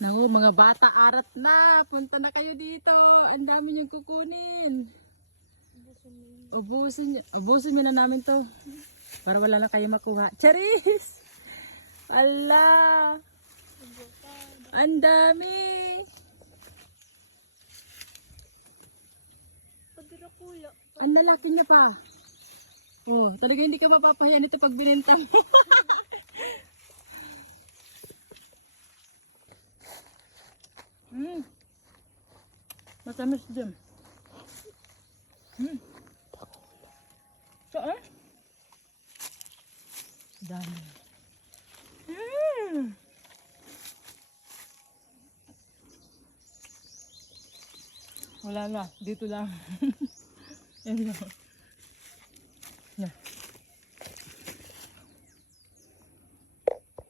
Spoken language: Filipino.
Naku, mga bata, arat na. Punta na kayo dito. Ang dami niyong kukunin. Ubusin nyo na namin to. Para wala na kayo makuha. Charis! Ala! Ang dami! Ang lalaki niya pa. Oh, talaga hindi ka mapapahiya nito pag binenta mo. Matamis din. Saan? Dami. Wala na, dito lang. Yan lang.